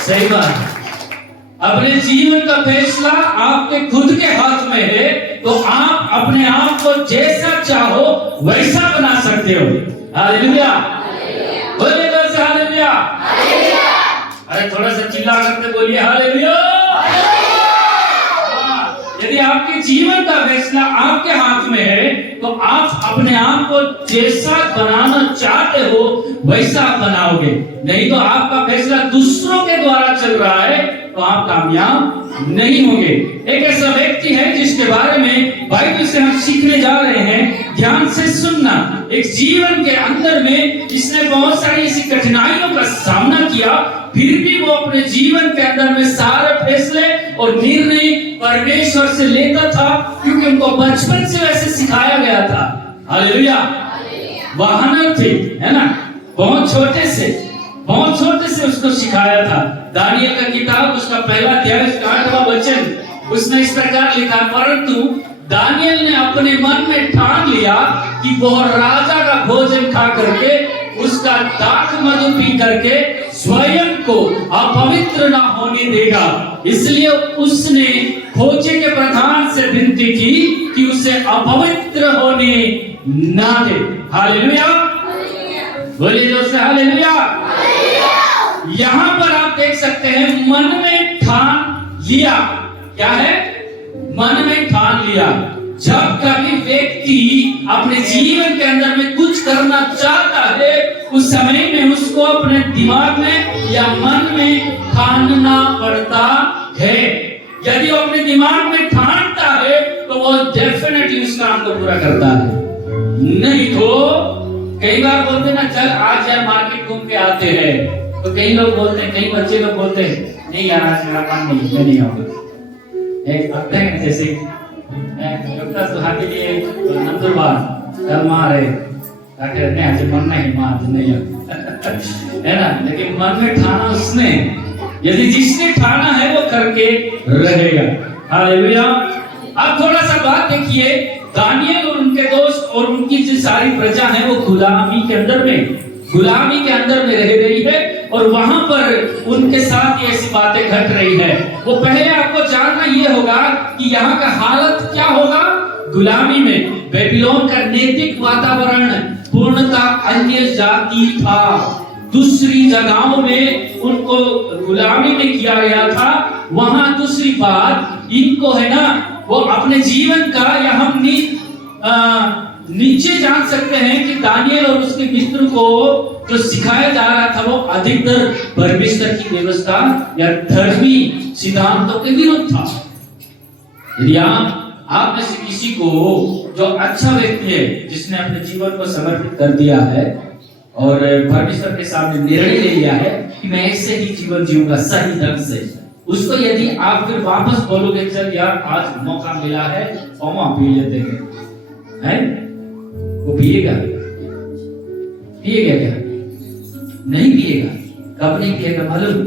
सही बात। अपने जीवन का फैसला आपके खुद के हाथ में है, तो आप अपने आप को जैसा चाहो वैसा बना सकते हो। हालेलुया, बोलिए तो से हालेलुया। अरे थोड़ा सा चिल्ला करके बोलिए हालेलुया। यदि आपके जीवन का फैसला आपके हाथ में है, तो आप अपने आप को जैसा बनाना चाहते हो वैसा आप बनाओगे। नहीं तो आपका फैसला दूसरों के द्वारा चल रहा है तो आप कामयाब नहीं होंगे। एक ऐसा व्यक्ति है जिसके बारे में बाइबल से हम सीखने जा रहे हैं, ध्यान से सुनना। एक जीवन के अंदर में इसने बहुत सारी ऐसी कठिनाइयों का सामना किया, फिर भी वो अपने जीवन के अंदर में सारे फैसले और निर्णय परमेश्वर से लेता था, क्योंकि उनको बचपन से वैसे सिखाया गया था। हालेलुया। वाहनर थे, है ना, बहुत छोटे से उसको सिखाया था। दानियल का किताब उसका पहला अध्याय उसका 8वां वचन उसने इस प्रकार लिखा, परंतु दानियल ने अपने मन में ठान लिया कि वह राजा का भोजन खा करके उसका दाख मधु पी करके स्वयं को अपवित्र ना होने देगा। इसलिए उसने खोजे के प्रधान से विनती की कि उसे अपवित्र होने ना दे। हालेलुया, बोलिए जोर से हालेलुया। यहाँ पर आप देख सकते हैं, मन में ठान लिया। क्या है? मन में ठान लिया। जब कभी व्यक्ति अपने जीवन के अंदर में कुछ करना चाहता है, उस समय में उसको अपने दिमाग में या मन में ठानना पड़ता है। यदि वो अपने दिमाग में ठानता है तो वो डेफिनेटली उस काम को पूरा करता है। नहीं तो कई बार बोलते ना, चल आज यार मार्केट घूम के आते हैं, तो कई लोग बोलते हैं, कई बच्चे लोग बोलते हैं, नहीं यार आज मेरा काम नहीं, मैं नहीं आऊंगा। एक लगता है जैसे लगता सुहाग के लिए नंदुरबार चल मारे ताकि रहने आज मन नहीं मार नहीं है ना, लेकिन मन में ठाना उसने, यदि जिसने ठाना है वो करके रहेगा। हालेलुया। अब थोड़ा सा बात देखिए, दानियल और उनके दोस्त और उनकी जो सारी प्रजा है वो गुलामी के अंदर में रह रही है, और वहां पर उनके साथ ऐसी बातें घट रही है। वो पहले आपको जानना ये होगा कि यहाँ का हालत क्या होगा। गुलामी में बेबीलोन का नैतिक वातावरण पूर्णतः अन्य जाति था। दूसरी जगहों में उनको गुलामी में किया गया था। वहां दूसरी बात इनको है ना, वो अपने जीवन का, या हम नीचे जान सकते हैं कि दानियल और उसके मित्र को जो सिखाया जा रहा था वो अधिकतर परमेश्वर की व्यवस्था या धर्मी सिद्धांतों के विरुद्ध था। यदि आप में से किसी को जो अच्छा व्यक्ति है, जिसने अपने जीवन को समर्पित कर दिया है और परमेश्वर के सामने निर्णय ले लिया है कि मैं ऐसे ही जीवन जीऊंगा सही ढंग से, उसको यदि आप फिर वापस बोलोगे, चल यार आज मौका मिला है और पी लेते हैं, वो पिएगा क्या? नहीं पिएगा। कब नहीं पिएगा मालूम?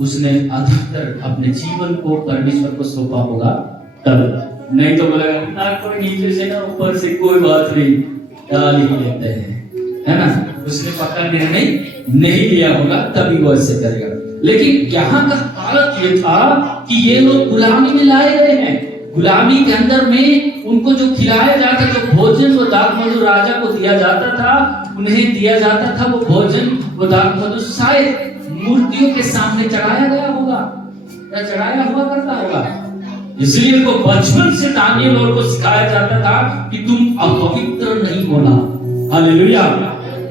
उसने अधिकतर अपने जीवन को परमेश्वर को सौंपा होगा तब। नहीं तो बोलेगा ना, कोई नीचे से ना ऊपर से कोई बात नहीं, डाल ही लेते हैं, है ना। उसने पक्का निर्णय नहीं लिया होगा तभी वो ऐसे करेगा। लेकिन यहाँ का हालत ये था कि ये लोग गुलामी में लाए गए हैं। गुलामी के अंदर में उनको जो खिलाया जाता, जो भोजन वो दाख मधु राजा को दिया जाता था, उन्हें दिया जाता था वो भोजन, वो दाख मधु शायद मूर्तियों के सामने चढ़ाया गया होगा या चढ़ाया हुआ करता होगा। इसलिए उनको बचपन से दानियल और को सिखाया जाता था कि तुम अपवित्र नहीं होना। हालेलुया।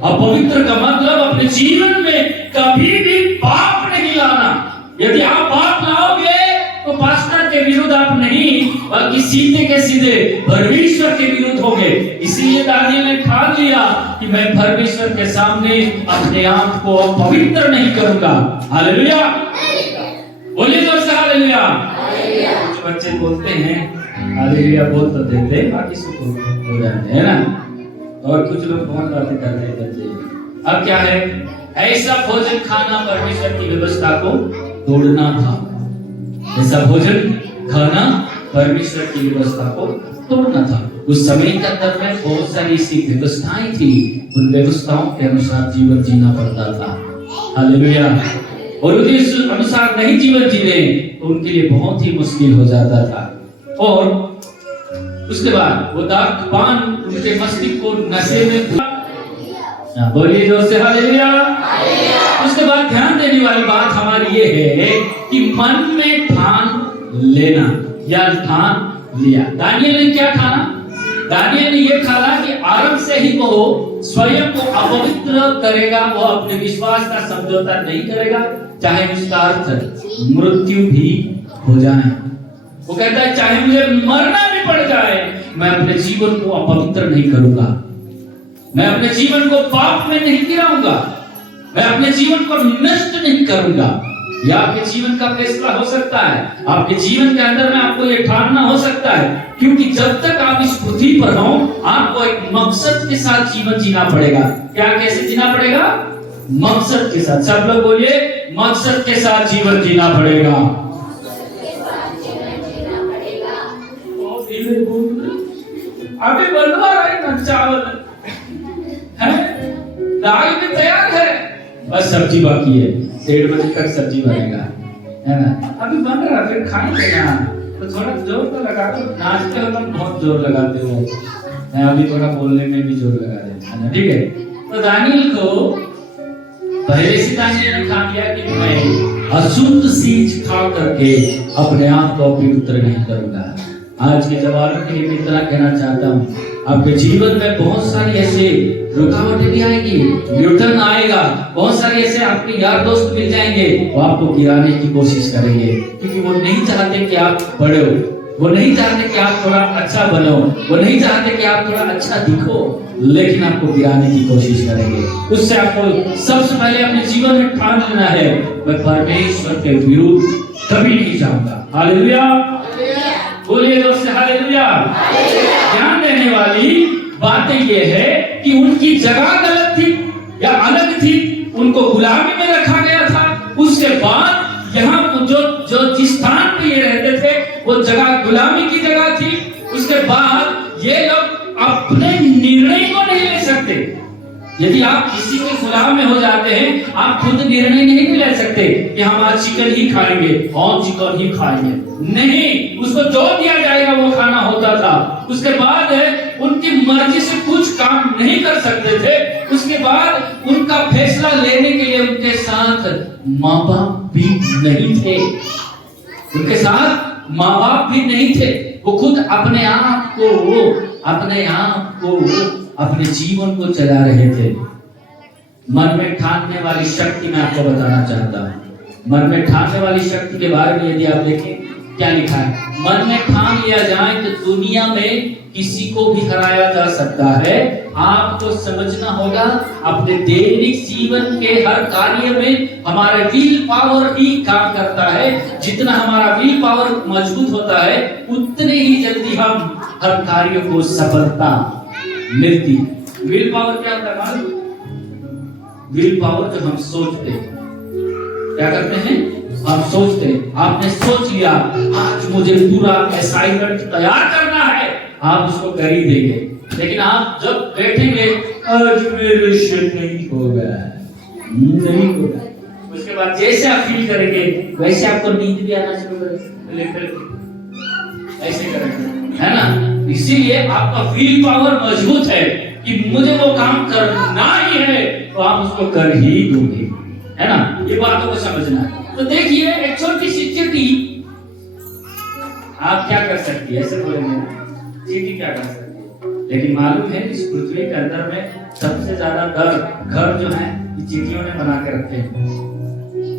अपवित्र का मतलब अपने जीवन में कभी भी पाप नहीं लाना। यदि आप पाप लाओगे तो पास्टर के विरुद्ध आप नहीं, बल्कि सीधे के सीधे परमेश्वर के विरुद्ध होंगे। इसीलिए दानियल ने ठान लिया कि मैं परमेश्वर के सामने अपने आप को पवित्र नहीं करूंगा। हालेलुया, बोलिए जोर से हालेलुया। कुछ बच्चे बोलते हैं हालेलुया बोल तो देते हैं, बाकी सब हो जाते हैं ना, और कुछ लोग बहुत बातें करते हैं बच्चे। अब क्या है, ऐसा भोजन खाना परमेश्वर की व्यवस्था को तोड़ना था। ऐसा भोजन खाना परमेश्वर की व्यवस्था को तोड़ना था। उस समय के अंदर में बहुत सारी ऐसी व्यवस्थाएं थी, उन व्यवस्थाओं के अनुसार जीवन जीना पड़ता था। हालेलुया, और यदि इस अनुसार नहीं जीवन जीने तो उनके लिए बहुत ही मुश्किल हो जाता था। और उसके बाद वो दाग पान उनके मस्तिष्क को नशे में बोलिए जोर से हालेलुया। उसके बाद ध्यान देने वाली बात हमारी ये है कि मन में ठान लेना या ठान लिया। दानियल ने क्या ठाना? दानियल ने ये ठाना कि आरंभ से ही वो स्वयं को अपवित्र करेगा, वो अपने विश्वास का समझौता नहीं करेगा, चाहे उसका अर्थ मृत्यु भी हो जाए। वो कहता है चाहे मुझे मरना भी पड़ जाए, मैं अपने जीवन को अपवित्र नहीं करूंगा, मैं अपने जीवन को पाप में नहीं गिराऊंगा, मैं अपने जीवन को नष्ट नहीं करूंगा। यह आपके जीवन का फैसला हो सकता है, आपके जीवन के अंदर में आपको यह ठानना हो सकता है, क्योंकि जब तक आप इस पृथ्वी पर हो आपको एक मकसद के साथ जीवन जीना पड़ेगा। क्या कैसे जीना पड़ेगा? मकसद के साथ। सब लोग बोलिए, मकसद के साथ जीवन जीना पड़ेगा। अभी बनवा रहे ना चावल है, दाल भी तैयार है, बस सब्जी बाकी है। 1:30 बजे तक सब्जी बनेगा, है ना? अभी बन रहा, फिर खाएंगे ना, तो थोड़ा जोर तो लगा दो। नाचते हो तो बहुत जोर लगाते हो, मैं अभी थोड़ा बोलने में भी जोर लगा देता है ना, ठीक है? तो दानियल को पहले से दानियल ने ठान लिया कि मैं अशुद्ध चीज खा करके अपने आप को पवित्र नहीं करूंगा। आज के जवानों के लिए मैं इतना कहना चाहता हूँ, आपके जीवन में बहुत सारी ऐसे रुकावटें भी आएगी, न्यूटन आएगा, बहुत सारे ऐसे आपके यार दोस्त मिल जाएंगे, वो आपको गिराने की कोशिश करेंगे, क्योंकि वो नहीं चाहते कि आप बड़े हो, वो नहीं चाहते कि आप थोड़ा अच्छा बनो, वो नहीं चाहते कि आप थोड़ा अच्छा दिखो, लेकिन आपको गिराने की कोशिश करेंगे। उससे आपको सबसे पहले अपने जीवन में ठान लेना है, मैं परमेश्वर के विरुद्ध कभी नहीं जाऊंगा। हालेलुया, बोलिए जोर से हालेलुया। ध्यान देने वाली बात ये है कि उनकी जगह गलत थी या अलग थी, उनको गुलामी में रखा गया था। उसके बाद यहाँ जो जिस स्थान पे ये रहते थे वो जगह गुलामी की जगह थी। उसके बाद ये लोग अपने निर्णय को नहीं ले सकते। यदि आप किसी के गुलाम में हो जाते हैं, आप खुद निर्णय नहीं ले सकते कि हम आज चिकन ही खाएंगे और चिकन ही खाएंगे, नहीं, उसको जो दिया जाएगा वो खाना होता था। उसके बाद उनकी मर्जी से कुछ काम नहीं कर सकते थे। उसके बाद उनका फैसला लेने के लिए उनके साथ माँ बाप भी नहीं थे, उनके साथ माँ बाप भी नहीं थे। वो खुद अपने आप को अपने जीवन को चला रहे थे। मन में ठानने वाली शक्ति मैं आपको बताना चाहता हूँ। मन में ठानने वाली शक्ति के बारे में यदि आप देखें क्या लिखा है, मन में ठान लिया जाए तो दुनिया में किसी को भी हराया जा सकता है। आपको समझना होगा अपने दैनिक जीवन के हर कार्य में हमारा विल पावर ही काम करता है। जितना हमारा विल पावर मजबूत होता है उतने ही जल्दी हम हर कार्य को सफलता मिलती। विल पावर क्या होता है? विल पावर जो हम सोचते हैं, क्या करते हैं, हम सोचते हैं। आपने सोच लिया आज मुझे पूरा असाइनमेंट तैयार करना है, आप उसको कर ही देंगे। लेकिन आप जब बैठेंगे आज मेरे से नहीं होगा, नहीं होगा, उसके बाद जैसे आप फील करेंगे वैसे आपको नींद भी आना शुरू करेगी, ऐसे करेंगे, है ना? इसीलिए आपका विल पावर मजबूत है कि मुझे वो काम करना ही है, तो आप उसको कर ही दोगे, है ना? ये बातों को समझना है। तो देखिए एक छोटी सी चीटी आप क्या कर सकती है, ऐसे बोलेंगे चीटी क्या कर सकती है, लेकिन मालूम है इस पृथ्वी के अंदर में सबसे ज्यादा घर जो है चीटियों ने बना के रखे हैं,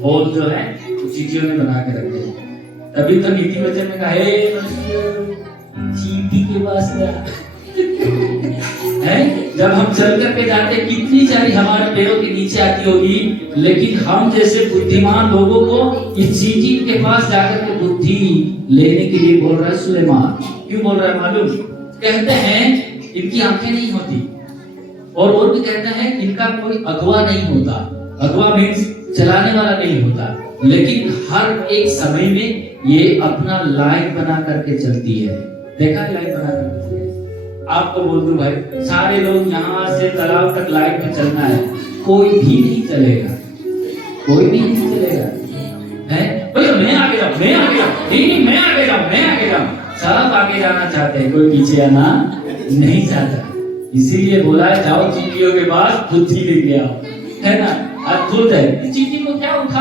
होल जो है वो चीटियों ने बना के रखे हैं। तभी तो नीति वचन में कहा चीटी के पास है। जब हम चल करके जाते कितनी सारी हमारे पैरों के नीचे आती होगी, लेकिन हम जैसे बुद्धिमान लोगों को इस चीटी के पास जाकर के बुद्धि लेने के लिए बोल रहा है सुलेमान। क्यों बोल रहा है मालूम? कहते हैं इनकी आंखें नहीं होती, और वो भी कहते हैं इनका कोई अगवा नहीं होता। अगवा मीन्स चलाने वाला नहीं होता, लेकिन हर एक समय में ये अपना लाइन बना करके चलती है। देखा है लाइन बना करके? आपको बोल दूं भाई, सारे लोग यहाँ से तालाब तक लाइन में चलना है, कोई भी नहीं चलेगा, कोई भी नहीं चलेगा। है भैया मैं आगे जाऊं, मैं आगे जाऊं, नहीं मैं आगे जाऊं, मैं आगे जाऊं। सब आगे जाना चाहते हैं, कोई पीछे आना नहीं चाहता। इसीलिए बोला है जाओ चींटियों के पास बुद्धि लेके आओ, है ना। अद्भुत है, चींटी को क्या उठा